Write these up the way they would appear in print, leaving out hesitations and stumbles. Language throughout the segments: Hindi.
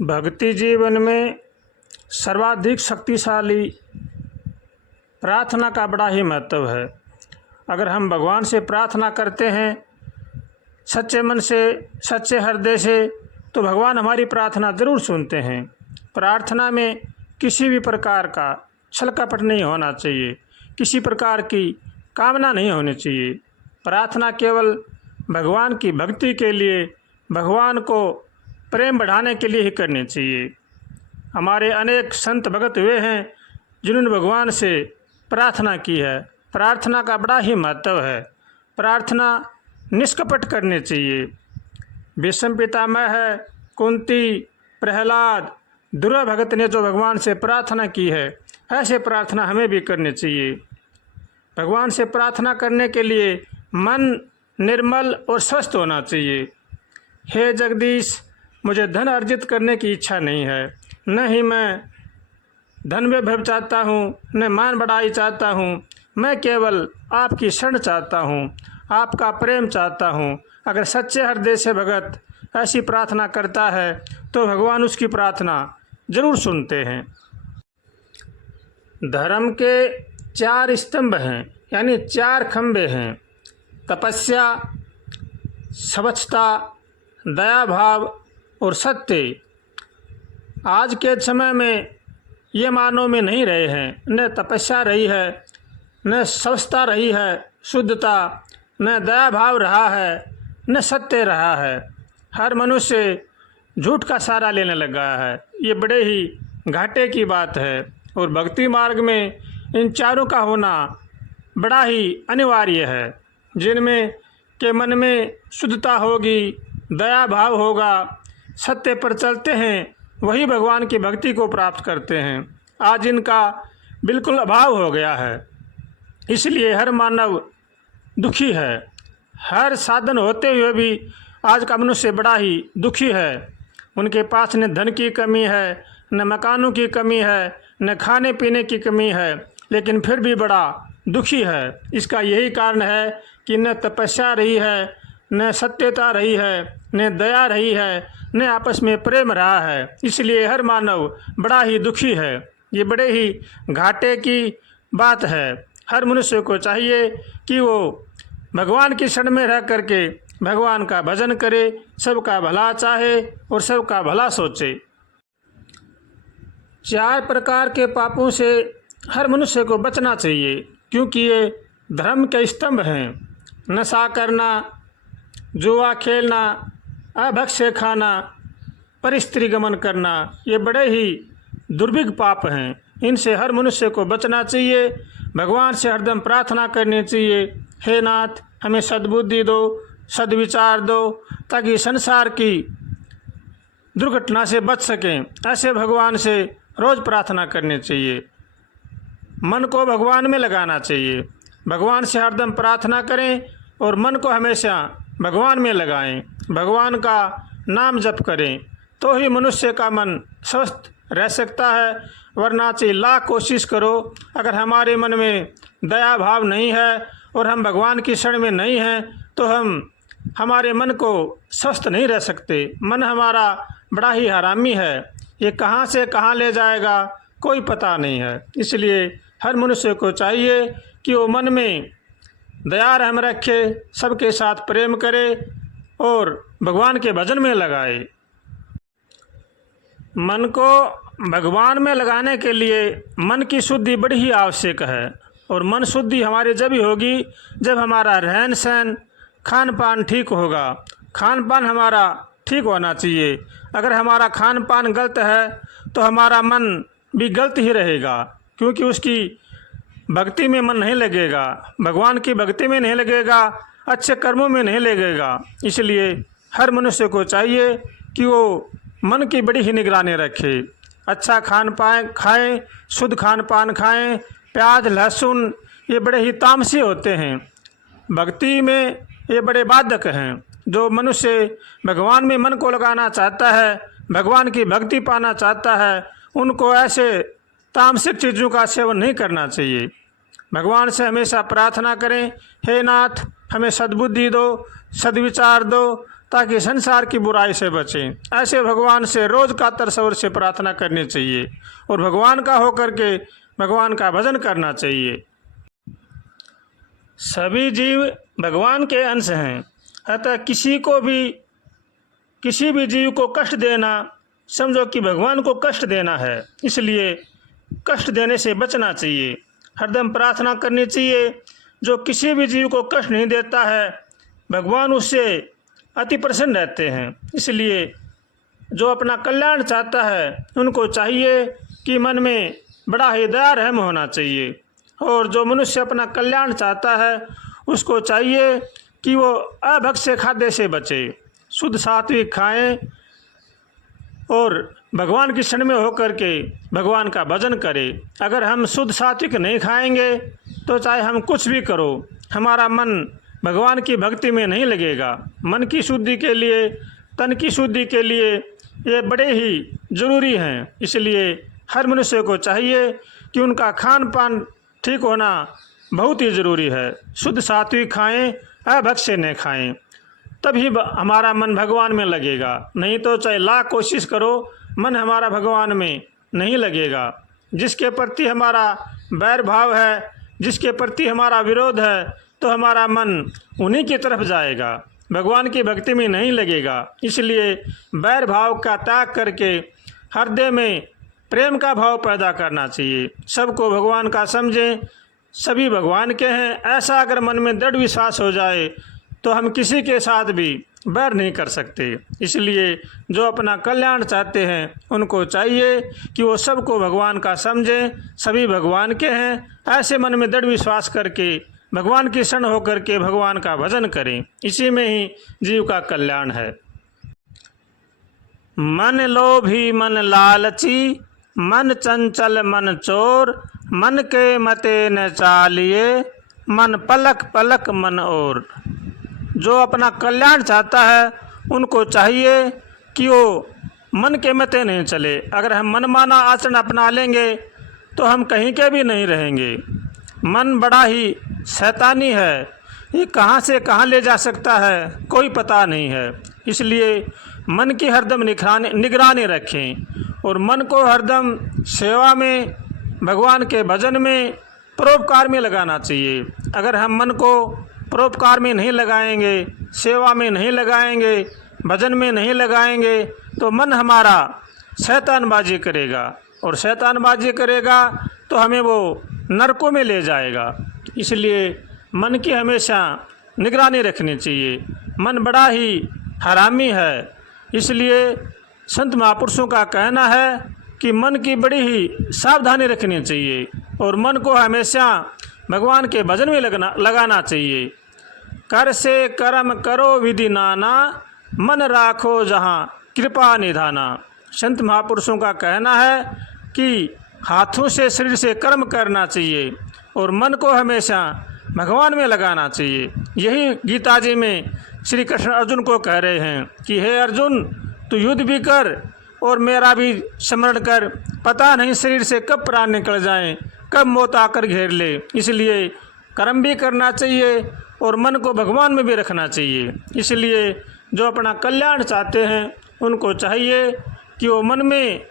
भक्ति जीवन में सर्वाधिक शक्तिशाली प्रार्थना का बड़ा ही महत्व है। अगर हम भगवान से प्रार्थना करते हैं सच्चे मन से, सच्चे हृदय से, तो भगवान हमारी प्रार्थना ज़रूर सुनते हैं। प्रार्थना में किसी भी प्रकार का छल कपट नहीं होना चाहिए, किसी प्रकार की कामना नहीं होनी चाहिए। प्रार्थना केवल भगवान की भक्ति के लिए, भगवान को प्रेम बढ़ाने के लिए ही करनी चाहिए। हमारे अनेक संत भगत हुए हैं जिन्होंने भगवान से प्रार्थना की है। प्रार्थना का बड़ा ही महत्व है। प्रार्थना निष्कपट करनी चाहिए। भीष्म पितामह है, कुंती, प्रहलाद, ध्रुव भगत ने जो भगवान से प्रार्थना की है, ऐसे प्रार्थना हमें भी करनी चाहिए। भगवान से प्रार्थना करने के लिए मन निर्मल और स्वस्थ होना चाहिए। हे जगदीश, मुझे धन अर्जित करने की इच्छा नहीं है, न ही मैं धन वैभव चाहता हूँ, न मान बढ़ाई चाहता हूँ। मैं केवल आपकी शरण चाहता हूँ, आपका प्रेम चाहता हूँ। अगर सच्चे हृदय से भगत ऐसी प्रार्थना करता है तो भगवान उसकी प्रार्थना जरूर सुनते हैं। धर्म के 4 स्तंभ हैं, यानी 4 खंभे हैं। तपस्या, स्वच्छता, दया भाव और सत्य। आज के समय में ये मानव में नहीं रहे हैं। न तपस्या रही है, न स्वच्छता रही है, शुद्धता, न दया भाव रहा है, न सत्य रहा है। हर मनुष्य झूठ का सहारा लेने लगा है। ये बड़े ही घाटे की बात है। और भक्ति मार्ग में इन चारों का होना बड़ा ही अनिवार्य है। जिनमें के मन में शुद्धता होगी, दया भाव होगा, सत्य पर चलते हैं, वही भगवान की भक्ति को प्राप्त करते हैं। आज इनका बिल्कुल अभाव हो गया है, इसलिए हर मानव दुखी है। हर साधन होते हुए भी आज का मनुष्य बड़ा ही दुखी है। उनके पास न धन की कमी है, न मकानों की कमी है, न खाने पीने की कमी है, लेकिन फिर भी बड़ा दुखी है। इसका यही कारण है कि न तपस्या रही है, न सत्यता रही है, न दया रही है, न आपस में प्रेम रहा है। इसलिए हर मानव बड़ा ही दुखी है। ये बड़े ही घाटे की बात है। हर मनुष्य को चाहिए कि वो भगवान की शरण में रह करके भगवान का भजन करे, सबका भला चाहे और सबका भला सोचे। 4 प्रकार के पापों से हर मनुष्य को बचना चाहिए, क्योंकि ये धर्म के स्तंभ हैं। नशा करना, जुआ खेलना, अभक्ष्य खाना, परस्त्री गमन करना, ये बड़े ही दुर्भिक्ष पाप हैं। इनसे हर मनुष्य को बचना चाहिए। भगवान से हरदम प्रार्थना करनी चाहिए, हे नाथ हमें सद्बुद्धि दो, सद्विचार दो, ताकि संसार की दुर्घटना से बच सकें। ऐसे भगवान से रोज़ प्रार्थना करनी चाहिए। मन को भगवान में लगाना चाहिए। भगवान से हरदम प्रार्थना करें और मन को हमेशा भगवान में लगाएं। भगवान का नाम जप करें तो ही मनुष्य का मन स्वस्थ रह सकता है। वरना चाहे लाख कोशिश करो, अगर हमारे मन में दया भाव नहीं है और हम भगवान की शरण में नहीं हैं, तो हम हमारे मन को स्वस्थ नहीं रह सकते। मन हमारा बड़ा ही हरामी है। ये कहाँ से कहाँ ले जाएगा कोई पता नहीं है। इसलिए हर मनुष्य को चाहिए कि वो मन में दया रहम रखे, सबके साथ प्रेम करे और भगवान के भजन में लगाए। मन को भगवान में लगाने के लिए मन की शुद्धि बड़ी ही आवश्यक है। और मन शुद्धि हमारी जब ही होगी जब हमारा रहन सहन, खान पान ठीक होगा। खान पान हमारा ठीक होना चाहिए। अगर हमारा खान पान गलत है तो हमारा मन भी गलत ही रहेगा, क्योंकि उसकी भक्ति में मन नहीं लगेगा, भगवान की भक्ति में नहीं लगेगा, अच्छे कर्मों में नहीं लगेगा। इसलिए हर मनुष्य को चाहिए कि वो मन की बड़ी ही निगरानी रखे। अच्छा खान पान खाएं, शुद्ध खान पान खाएं। प्याज लहसुन ये बड़े ही तामसी होते हैं, भक्ति में ये बड़े बाधक हैं। जो मनुष्य भगवान में मन को लगाना चाहता है, भगवान की भक्ति पाना चाहता है, उनको ऐसे तामसिक चीज़ों का सेवन नहीं करना चाहिए। भगवान से हमेशा प्रार्थना करें, हे नाथ हमें सद्बुद्धि दो, सद्विचार दो, ताकि संसार की बुराई से बचें। ऐसे भगवान से रोज़ का तरसवर से प्रार्थना करनी चाहिए और भगवान का होकर के भगवान का भजन करना चाहिए। सभी जीव भगवान के अंश हैं, अतः किसी भी जीव को कष्ट देना समझो कि भगवान को कष्ट देना है, इसलिए कष्ट देने से बचना चाहिए। हरदम प्रार्थना करनी चाहिए, जो किसी भी जीव को कष्ट नहीं देता है भगवान उससे अति प्रसन्न रहते हैं। इसलिए जो अपना कल्याण चाहता है उनको चाहिए कि मन में बड़ा ही दया रहम होना चाहिए, और जो मनुष्य अपना कल्याण चाहता है उसको चाहिए कि वो अभक्ष्य खाद्य से बचे, शुद्ध सात्विक खाएं और भगवान की शरण में होकर के भगवान का भजन करें। अगर हम शुद्ध सात्विक नहीं खाएंगे तो चाहे हम कुछ भी करो, हमारा मन भगवान की भक्ति में नहीं लगेगा। मन की शुद्धि के लिए, तन की शुद्धि के लिए ये बड़े ही ज़रूरी हैं। इसलिए हर मनुष्य को चाहिए कि उनका खान पान ठीक होना बहुत ही ज़रूरी है। शुद्ध सात्विक खाएं, अभक्ष्य न खाएं, तभी हमारा मन भगवान में लगेगा। नहीं तो चाहे लाख कोशिश करो, मन हमारा भगवान में नहीं लगेगा। जिसके प्रति हमारा बैर भाव है, जिसके प्रति हमारा विरोध है, तो हमारा मन उन्हीं की तरफ जाएगा, भगवान की भक्ति में नहीं लगेगा। इसलिए बैर भाव का त्याग करके हृदय में प्रेम का भाव पैदा करना चाहिए। सबको भगवान का समझें, सभी भगवान के हैं, ऐसा अगर मन में दृढ़ विश्वास हो जाए तो हम किसी के साथ भी बैर नहीं कर सकते। इसलिए जो अपना कल्याण चाहते हैं उनको चाहिए कि वो सबको भगवान का समझें, सभी भगवान के हैं, ऐसे मन में दृढ़ विश्वास करके भगवान की शरण होकर के भगवान का भजन करें। इसी में ही जीव का कल्याण है। मन लोभी मन लालची, मन चंचल मन चोर, मन के मते न चालिए, मन पलक पलक मन और। जो अपना कल्याण चाहता है उनको चाहिए कि वो मन के मते नहीं चले। अगर हम मनमाना आचरण अपना लेंगे तो हम कहीं के भी नहीं रहेंगे। मन बड़ा ही शैतानी है, ये कहाँ से कहाँ ले जा सकता है कोई पता नहीं है। इसलिए मन की हरदम निगरानी रखें और मन को हरदम सेवा में, भगवान के भजन में, परोपकार में लगाना चाहिए। अगर हम मन को परोपकार में नहीं लगाएंगे, सेवा में नहीं लगाएंगे, भजन में नहीं लगाएंगे तो मन हमारा शैतानबाजी करेगा, और शैतानबाजी करेगा तो हमें वो नरकों में ले जाएगा। इसलिए मन की हमेशा निगरानी रखनी चाहिए। मन बड़ा ही हरामी है, इसलिए संत महापुरुषों का कहना है कि मन की बड़ी ही सावधानी रखनी चाहिए और मन को हमेशा भगवान के भजन में लगाना चाहिए। कर से कर्म करो विधि नाना, मन राखो जहाँ कृपा निधाना। संत महापुरुषों का कहना है कि हाथों से, शरीर से कर्म करना चाहिए और मन को हमेशा भगवान में लगाना चाहिए। यही गीता जी में श्री कृष्ण अर्जुन को कह रहे हैं कि हे अर्जुन, तू युद्ध भी कर और मेरा भी स्मरण कर, पता नहीं शरीर से कब प्राण निकल जाएं, कब मौत आकर घेर ले। इसलिए कर्म भी करना चाहिए और मन को भगवान में भी रखना चाहिए। इसलिए जो अपना कल्याण चाहते हैं उनको चाहिए कि वो मन में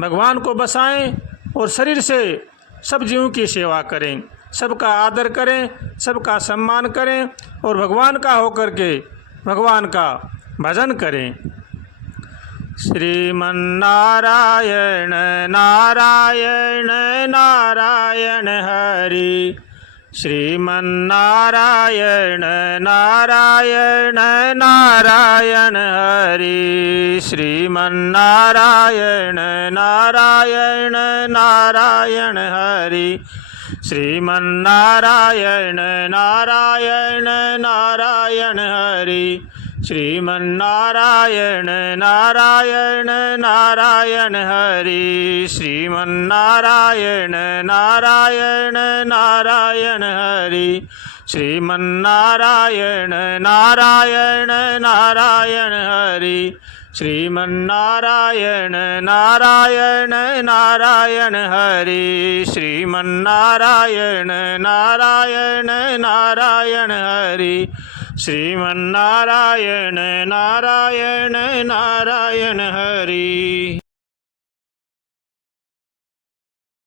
भगवान को बसाएं और शरीर से सब जीवों की सेवा करें, सबका आदर करें, सबका सम्मान करें और भगवान का होकर के भगवान का भजन करें। श्रीमन नारायण नारायण नारायण हरि, श्रीमन नारायण नारायण नारायण हरि, श्रीमन नारायण नारायण नारायण हरि, श्रीमन नारायण नारायण नारायण हरि, श्रीमन नारायण नारायण नारायण हरि, श्रीमन नारायण नारायण नारायण हरि, श्रीमन नारायण नारायण नारायण हरि, श्रीमन नारायण नारायण नारायण हरि, श्रीमन नारायण नारायण नारायण हरि, श्रीमन्नारायण नारायण नारायण हरि।